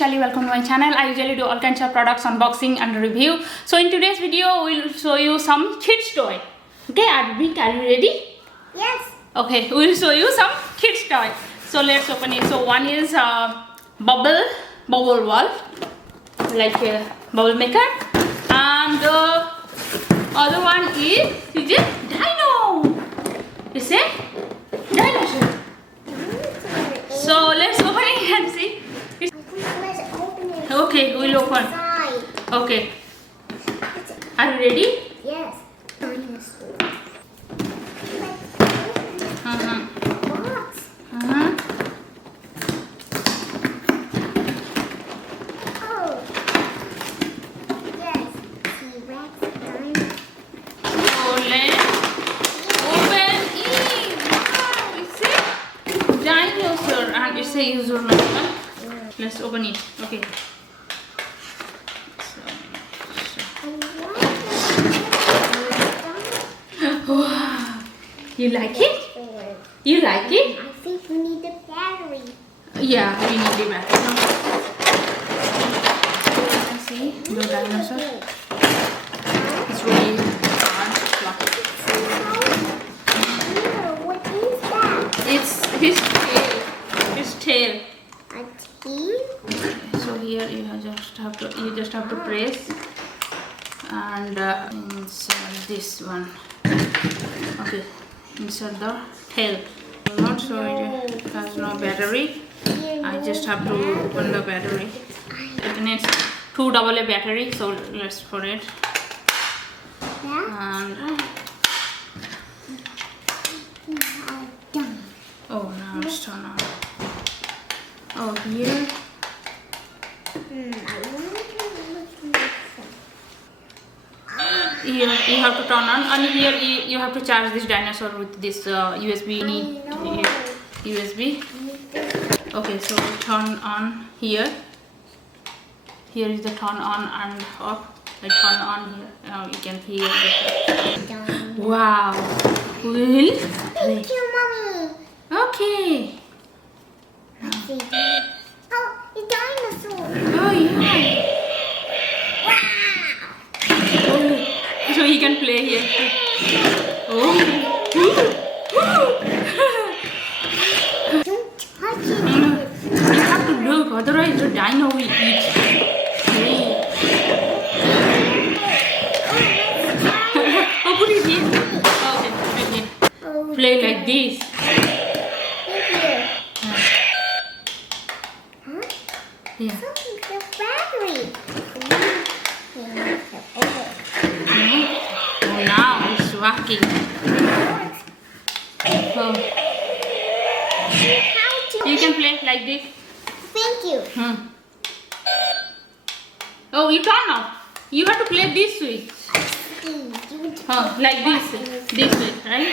Shelly. Welcome to my channel. I usually do all kinds of products unboxing and review. So in today's video, we'll show you some kids toy. Okay, Advink, are you ready? Yes. Okay, we'll show you some kids toy. So let's open it. So one is bubble wall, like a bubble maker, and the other one is a dino. It's a dinosaur. So let's open it and see. Let's open it. Okay, we'll open. Inside. Okay. Are you ready? Yes. Dinosaur. Box. Oh. Yes. T-Rex dinosaur. So let's open it. Wow, it's a dinosaur and it's a user manual. Let's open it. Okay. Wow. You like it? You like it? I think we need the battery. Yeah, we need the battery. Let's see the dinosaur. It's really hard. What is that? It's his tail. His tail. A team? So here you just have to press and insert this one. Okay, insert the tail. Not so it has no battery. I just have to open the battery. It needs 2 AA battery, so let's put it. And oh, now it's turned on. Oh, here. Here you have to turn on, and here you have to charge this dinosaur with this USB. Need USB. Okay, so turn on here. Here is the turn on and off. Like turn on here. Now you can hear it. Wow. Will. Thank you, Mommy. Okay. Oh, a dinosaur. Oh yeah. So he can play here. Oh. Don't touch it. You have to look, otherwise the dino will eat. Oh, put it here. Okay, put it here. Play like this. Yeah. The battery. Oh, now it's working. Oh. You can play like this. Thank you. Oh, you turn off. You have to play this switch. Like this switch, right?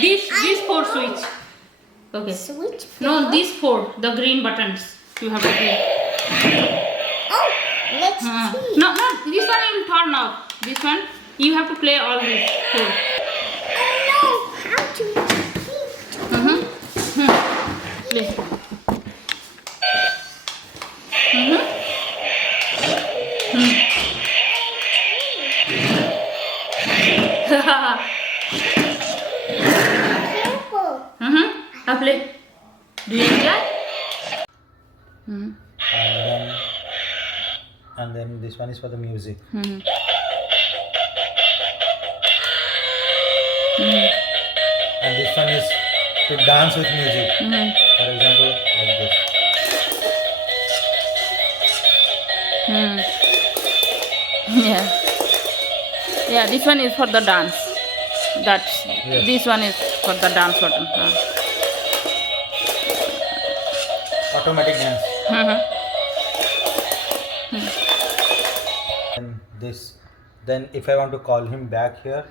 This 4 switch. Okay. Switch. No, these 4, the green buttons. You have to play. Oh, let's see. No, this one you will turn off. This one you have to play all these 4. Oh no, how to Play. Careful. I'll play. Do you enjoy? And then this one is for the music. And this one is to dance with music. For example, like this. Yeah, this one is for the dance. Yes. This one is for the dance button. Automatic dance. And this. Then if I want to call him back here,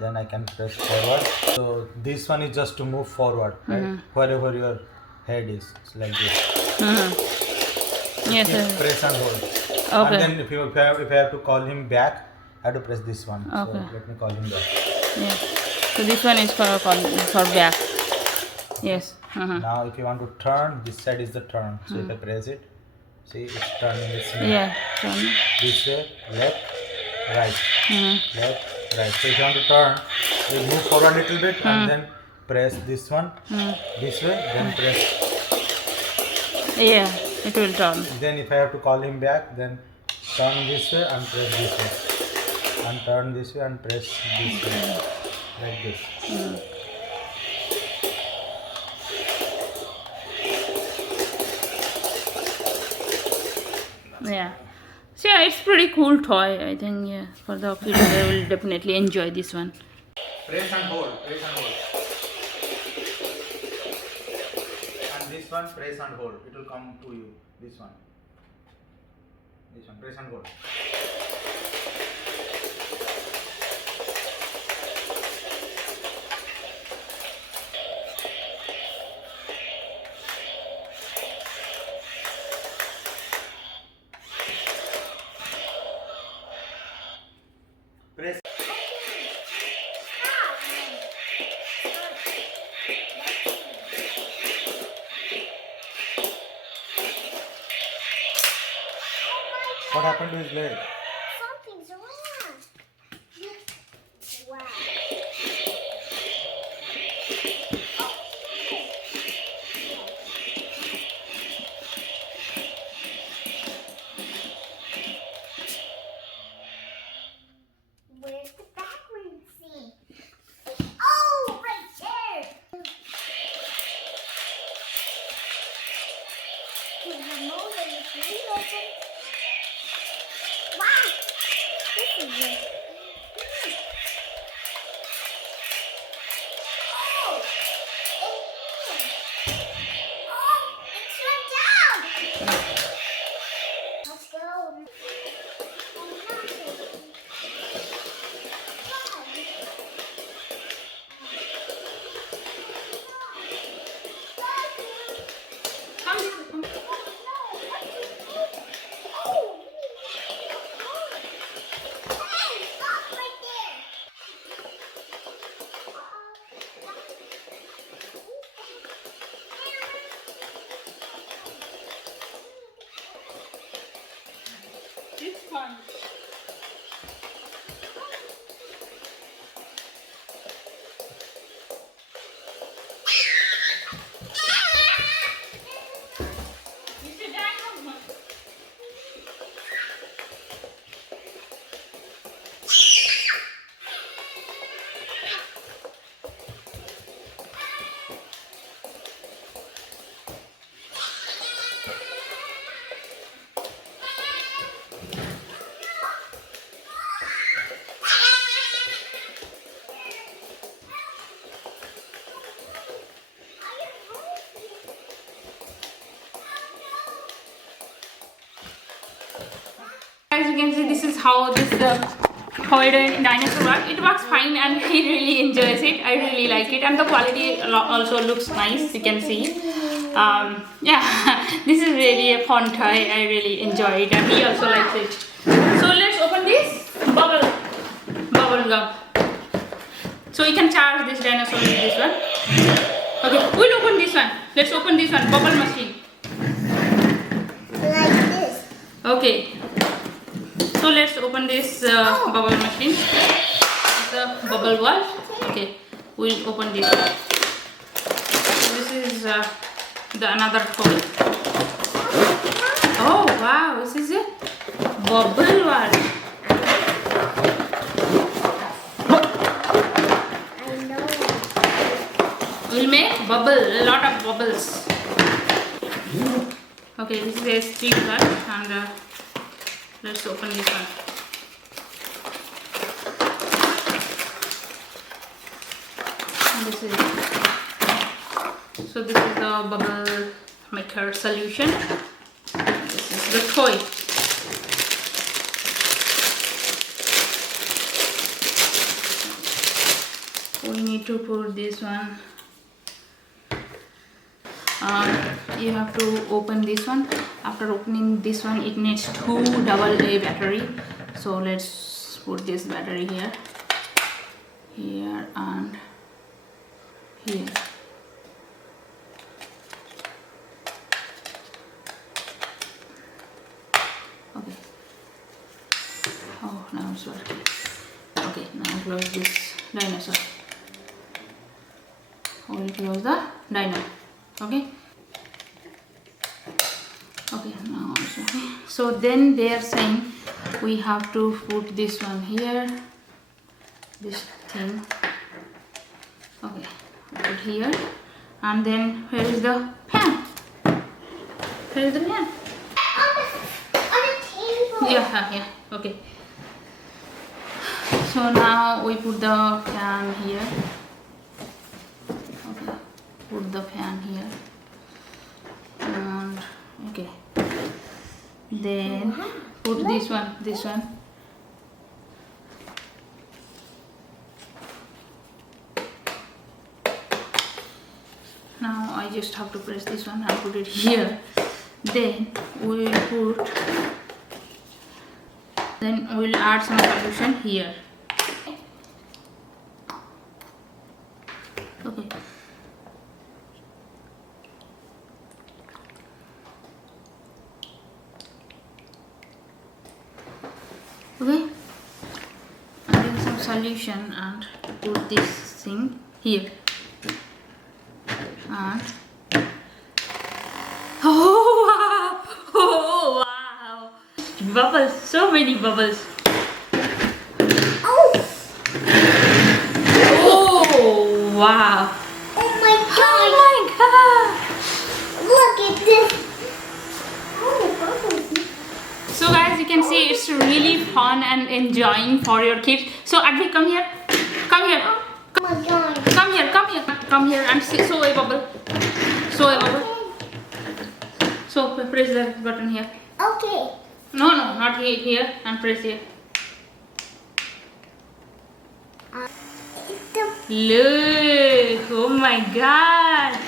then I can press forward. So this one is just to move forward, right? Wherever your head is. It's like this. Yes. Press and hold. Okay. And then if I have to call him back, I have to press this one. Okay. So let me call him back. Yeah. So this one is for back. Yes. Now if you want to turn, this side is the turn. So if I press it, See, it's turning its neck. Yeah, turn. This way, left, right, Hmm. left, right. So if you want to turn, you move forward a little bit and then press this one this way, then press. Yeah, it will turn. Then if I have to call him back, then turn this way and press this way. And turn this way and press this way. Like this. Yeah. So yeah, it's pretty cool toy. I think yeah, for the kids they will definitely enjoy this one. Press and hold. Press and hold. And this one, press and hold. It will come to you. This one. This one. Press and hold. Press. What happened to his leg? Something's wrong. Wow. Where's the backwards scene? Oh, right there. The remote and the key open. Wow. This is it. Oh, it's right down. Let's go. Oh, nothing. It's fun. As you can see, this is how this toy dinosaur works. It works fine and he really enjoys it. I really like it, and the quality also looks nice. You can see. Yeah, this is really a fun toy. I really enjoy it, and he also likes it. So let's open this bubble gum. So you can charge this dinosaur with this one. Okay, we'll open this one. Let's open this one, bubble machine. Like this. Okay. So let's open this bubble machine. It's a bubble wall. Okay, we'll open this one. So this is the another toy. Oh wow, this is a bubble wall. I know. We'll make a lot of bubbles. Okay, this is a steel one, and let's open this one. And this is it. So this is the bubble maker solution. This is the toy. We need to put this one. You have to open this one. After opening this one, it needs 2 AA battery. So let's put this battery here and here. dinosaur. We'll close the dino. Okay. Okay, now it's okay. So then they are saying we have to put this one here. This thing. Okay, put here. And then where is the pan? Where is the pan? On the table. Yeah. Okay. So now we put the pan here. Okay, put the pan here. And okay. Then put this one. Now I just have to press this one and put it here. Then we'll add some solution here. Okay. Okay. Adding some solution and put this thing here. And oh wow! Bubbles, so many bubbles. Oh! Oh wow! Oh my god! Oh my god! Look at this! Oh, bubbles. So guys, you can see it's really fun and enjoying for your kids. So Advi, come here. Oh my god. Come here and sew a bubble. So press the button here. Okay. No, not here. And press here. It's the Look! Oh my god!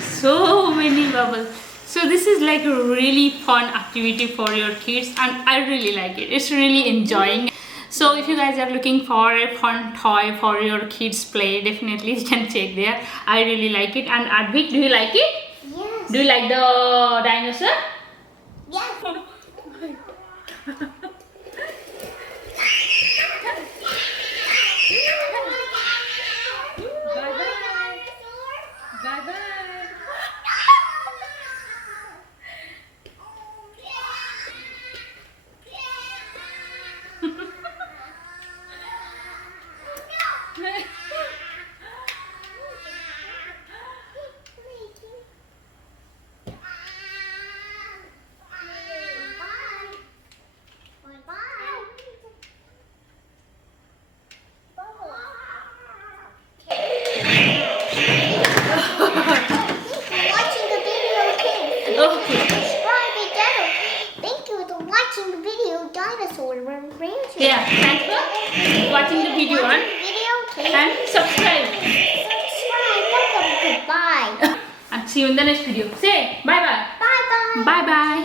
So many bubbles. So this is like a really fun activity for your kids, and I really like it. It's really enjoying. So if you guys are looking for a fun toy for your kids play, definitely you can check there. I really like it. And Advik, do you like it? yes. Do you like the dinosaur? Yes. Bye-bye. Dinosaur Remote. Yeah, thanks for watching the video and subscribe. Subscribe. Goodbye. And see you in the next video. Say bye bye. Bye bye. Bye bye.